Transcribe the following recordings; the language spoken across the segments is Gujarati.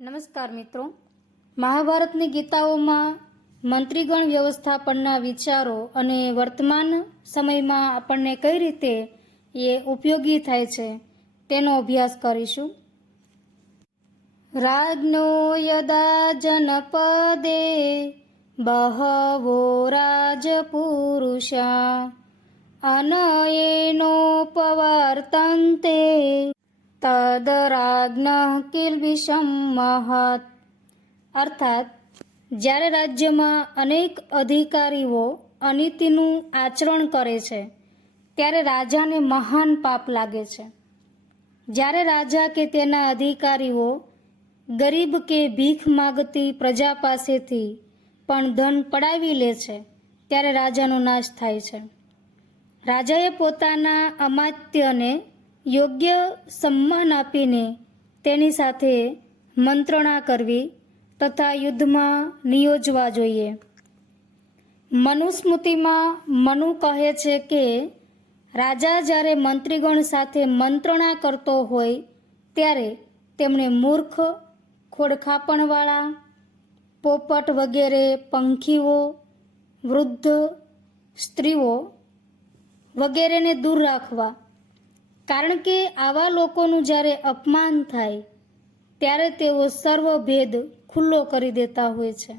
નમસ્કાર મિત્રો, મહાભારતની ગીતાઓમાં મંત્રીગણ વ્યવસ્થાપનના વિચારો અને વર્તમાન સમયમાં આપણને કઈ રીતે એ ઉપયોગી થાય છે તેનો અભ્યાસ કરીશું. રાજ્ઞો યદા જનપદે બહવો રાજપુરુષા અનયેનોપવર્તન્તે તદ રાજ્ઞઃ કિલ્બિષં મહત. અર્થાત જ્યારે રાજ્યમાં અનેક અધિકારીઓ અનીતિનું આચરણ કરે છે ત્યારે રાજાને મહાન પાપ લાગે છે. જ્યારે રાજા કે તેના અધિકારીઓ ગરીબ કે ભીખ માગતી પ્રજા પાસેથી પણ ધન પડાવી લે છે ત્યારે રાજાનો નાશ થાય છે. રાજાએ પોતાના અમાત્યને યોગ્ય સન્માન આપીને તેની સાથે મંત્રણા કરવી તથા યુદ્ધમાં નિયોજવા જોઈએ. મનુસ્મૃતિમાં મનુ કહે છે કે રાજા જ્યારે મંત્રીગણ સાથે મંત્રણા કરતો હોય ત્યારે તેમણે મૂર્ખ, ખોડખાપણવાળા, પોપટ વગેરે પંખીઓ, વૃદ્ધ, સ્ત્રીઓ વગેરેને દૂર રાખવા. કારણ કે આવા લોકોનું જ્યારે અપમાન થાય ત્યારે તેઓ સર્વભેદ ખુલ્લો કરી દેતા હોય છે.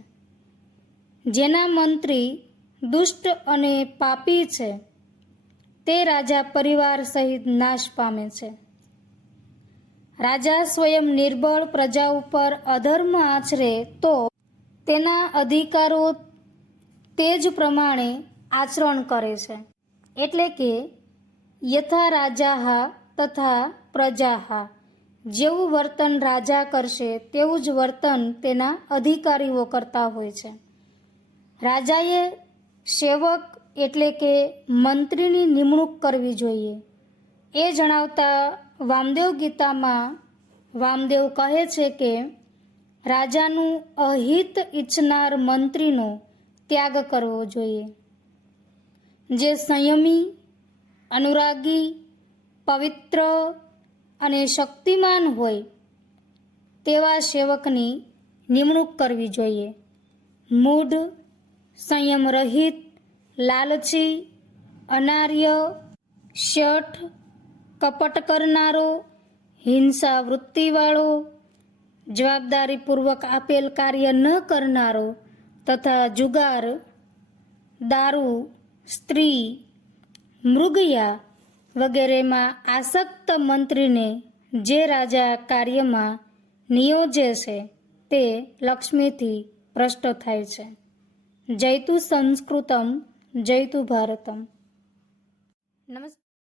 જેના મંત્રી દુષ્ટ અને પાપી છે તે રાજા પરિવાર સહિત નાશ પામે છે. રાજા સ્વયં નિર્બળ પ્રજા ઉપર અધર્મ આચરે તો તેના અધિકારો તે જ પ્રમાણે આચરણ કરે છે. એટલે કે યથા રાજાહ તથા પ્રજાહ, જેવું વર્તન રાજા કરશે તેવું જ વર્તન તેના અધિકારીઓ કરતા હોય છે. રાજાએ સેવક એટલે કે મંત્રીની નિમણૂક કરવી જોઈએ. એ જણાવતા વામદેવ ગીતામાં વામદેવ કહે છે કે રાજાનું અહિત ઈચ્છનાર મંત્રીનો ત્યાગ કરવો જોઈએ. જે સંયમી, અનુરાગી, પવિત્ર અને શક્તિમાન હોય તેવા સેવકની નિમણૂક કરવી જોઈએ. મૂઢ, સંયમ રહિત, લાલચી, અનાર્ય, શઠ, કપટ કરનારો, હિંસા વૃત્તિવાળો, જવાબદારીપૂર્વક આપેલ કાર્ય ન કરનારો તથા જુગાર, દારૂ, સ્ત્રી, મૃગયા વગેરેમાં આસક્ત મંત્રીને જે રાજા કાર્યમાં નિયોજે છે તે લક્ષ્મીથી ભ્રષ્ટ થાય છે. જયતુ સંસ્કૃતમ, જયતુ ભારતમ. નમસ્કાર.